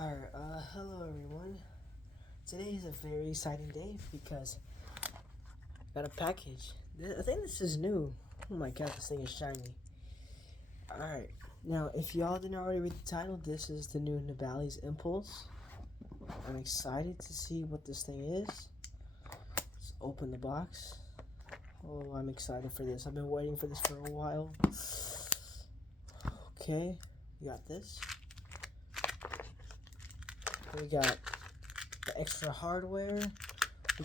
Alright, hello everyone. Today is a very exciting day because I got a package. I think this is new. Oh my god, this thing is shiny. Alright, now if y'all didn't already read the title, this is the new Nabalis Impulse. I'm excited to see what this thing is. Let's open the box. Oh, I'm excited for this. I've been waiting for this for a while. Okay, we got this. We got the extra hardware. We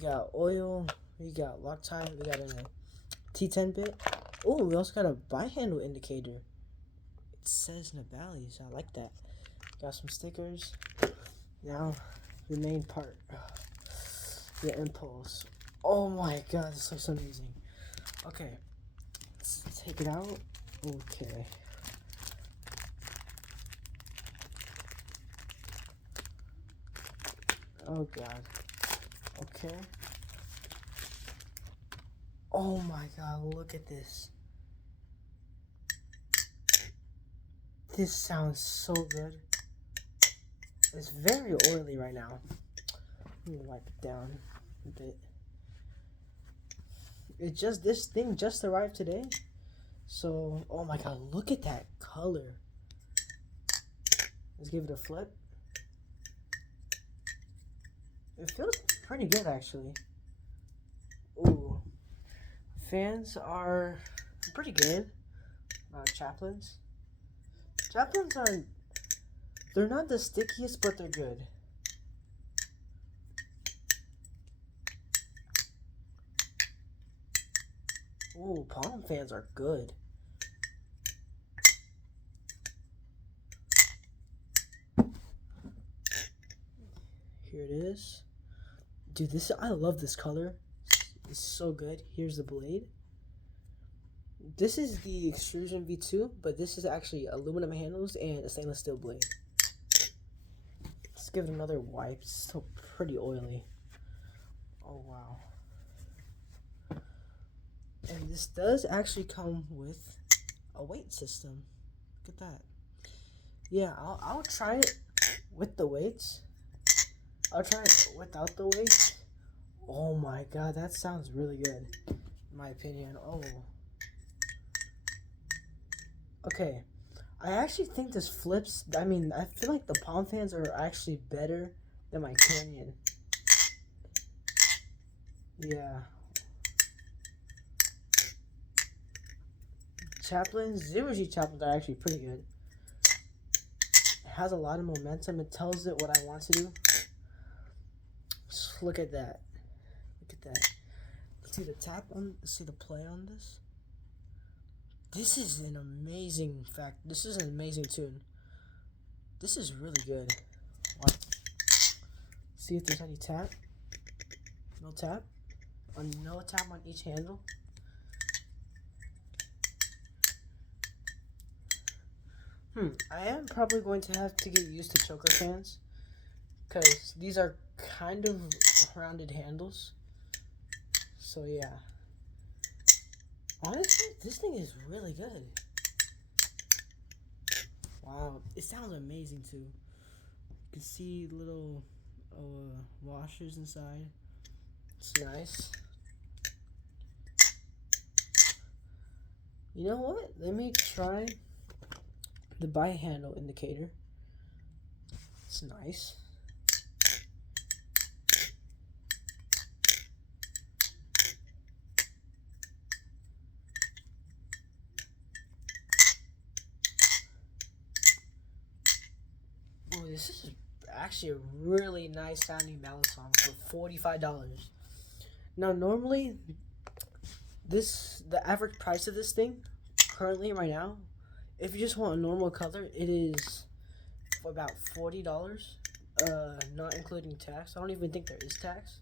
got oil. We got Loctite. We got a T10 bit. Oh, we also got a bi-handle indicator. It says Nabalis. I like that. Got some stickers. Now, the main part. The Impulse. Oh my god, this looks amazing. Okay, let's take it out. Okay. Oh god. Okay. Oh my god, look at this. This sounds so good. It's very oily right now. Let me wipe it down a bit. This thing just arrived today. So, oh my god, look at that color. Let's give it a flip. It feels pretty good actually. Ooh. Fans are pretty good. Chaplains. Chaplains are, they're not the stickiest, but they're good. Ooh, palm fans are good. Here it is. Dude, I love this color. It's so good. Here's the blade. This is the Extrusion V2, but this is actually aluminum handles and a stainless steel blade. Let's give it another wipe. It's still pretty oily. Oh, wow. And this does actually come with a weight system. Look at that. Yeah, I'll try it with the weights. I'll try it without the weights. Oh my god, that sounds really good, in my opinion. Oh. Okay. I actually think this flips. I mean, I feel like the palm fans are actually better than my Canyon. Yeah. Zero G Chaplains are actually pretty good. It has a lot of momentum. It tells it what I want to do. Just look at that. Look at that. See the see the play on this? This is an amazing This is an amazing tune. This is really good. Watch. See if there's any tap. No tap. No tap on each handle. I am probably going to have to get used to choker fans, because these are kind of rounded handles. So yeah. Honestly, this thing is really good. Wow, it sounds amazing too. You can see little washers inside. It's nice. You know what? Let me try the bi-handle indicator. It's nice. Oh, this is actually a really nice sounding Balisong for $45. Now, normally, the average price of this thing, currently right now, if you just want a normal color, it is for about $40. Not including tax. I don't even think there is tax.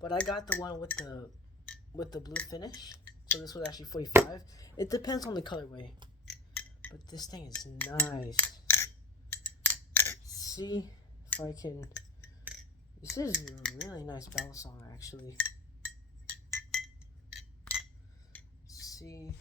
But I got the one with the blue finish, so this was actually $45. It depends on the colorway. But this thing is nice. See if I can. This is a really nice Balisong actually. See.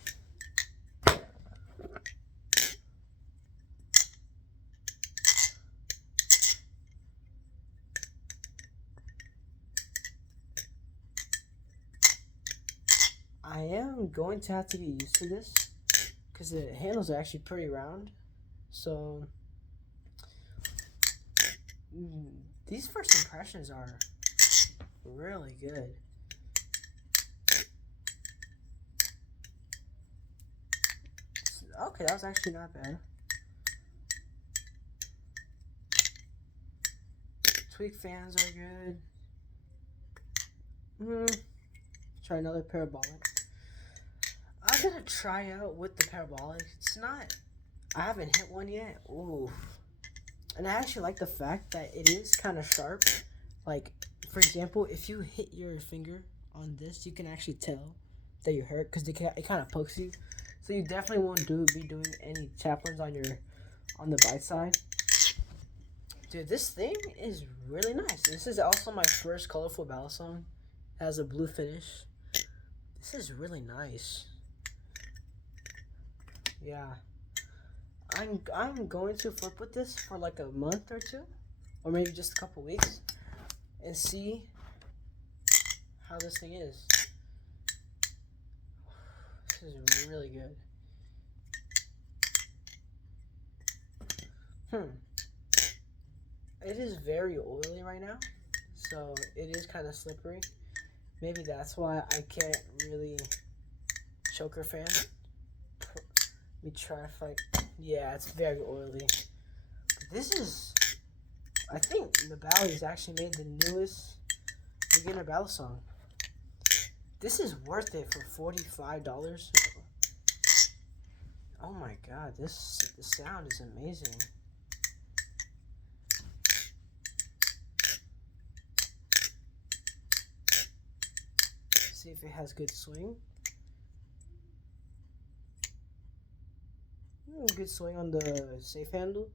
I'm going to have to get used to this because the handles are actually pretty round. So these first impressions are really good. Okay, that was actually not bad. Tweak fans are good. Try another parabolic. I'm gonna try out with the parabolic. It's not. I haven't hit one yet. Ooh. And I actually like the fact that it is kind of sharp. Like, for example, if you hit your finger on this, you can actually tell that you hurt because it kind of pokes you. So you definitely won't be doing any chaplains on the bite side. Dude, this thing is really nice. This is also my first colorful Balisong. It has a blue finish. This is really nice. Yeah. I'm going to flip with this for like a month or two, or maybe just a couple weeks, and see how this thing is. This is really good. It is very oily right now, so it is kind of slippery. Maybe that's why I can't really choker fan. Let me try if I... Yeah, it's very oily. This is... I think Nabalis actually made the newest beginner Balisong. This is worth it for $45. Oh my god, the sound is amazing. See if it has good swing. Good swing on the safe handle.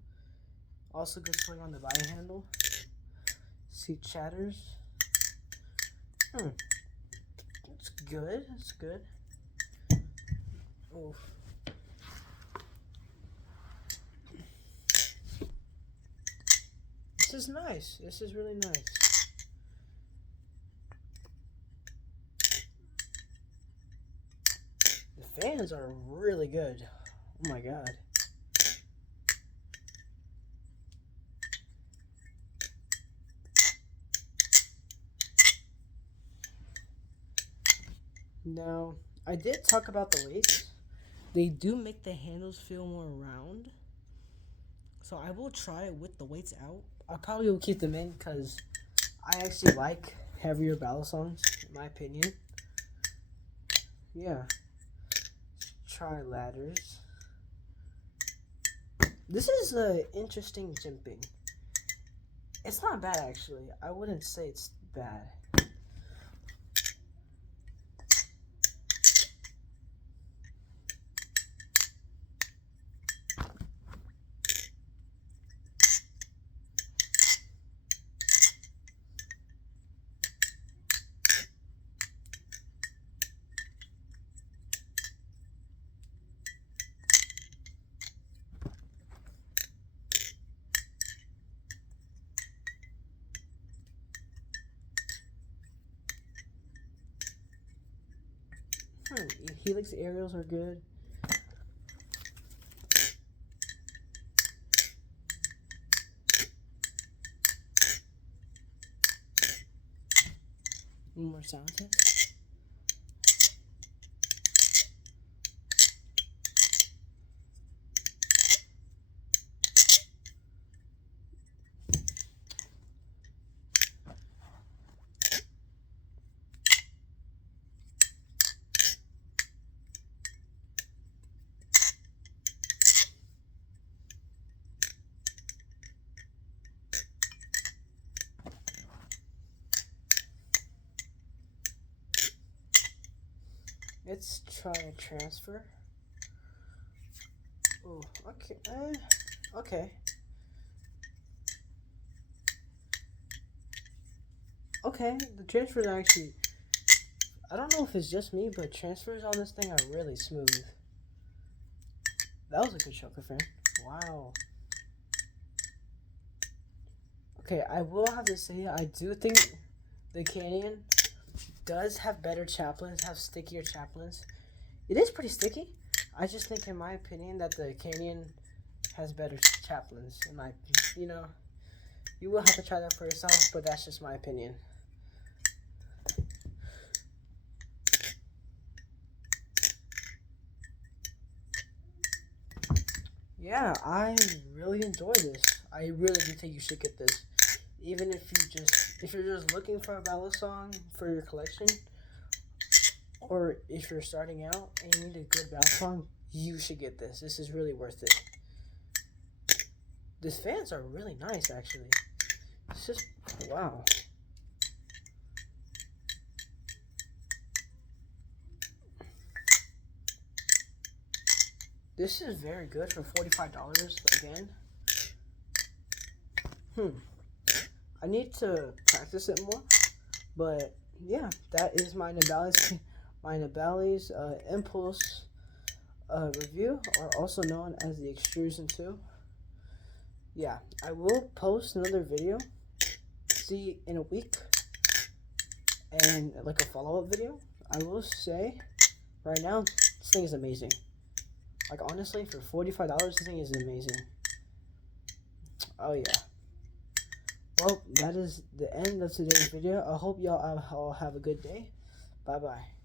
Also good swing on the buy handle. See chatters. It's good. It's good. Oof. This is nice. This is really nice. The fans are really good. Oh my god. Now, I did talk about the weights. They do make the handles feel more round. So I will try it with the weights out. I probably will keep them in because I actually like heavier Balisongs, in my opinion. Yeah. Try ladders. This is interesting jimping. It's not bad actually. I wouldn't say it's bad. Helix aerials are good. One more sound test. Let's try a transfer. Oh, okay. Okay. Okay, the transfers are actually... I don't know if it's just me, but transfers on this thing are really smooth. That was a good choker fan. Wow. Okay, I will have to say, I do think the Canyon does have better chaplains, have stickier chaplains. It is pretty sticky. I just think, in my opinion, that the Canyon has better chaplains. You will have to try that for yourself, but that's just my opinion. Yeah, I really enjoy this. I really do think you should get this. Even if you're just looking for a Balisong for your collection, or if you're starting out and you need a good Balisong, you should get this. This is really worth it. These fans are really nice, actually. It's just, wow. This is very good for $45 again. I need to practice it more. But yeah, that is my Nabalis Impulse review, or also known as the Extrusion 2. Yeah, I will post another video, see, in a week, and like a follow-up video. I will say, right now, this thing is amazing. Like, honestly, for $45, this thing is amazing. Oh yeah. Well, that is the end of today's video. I hope y'all all have a good day. Bye-bye.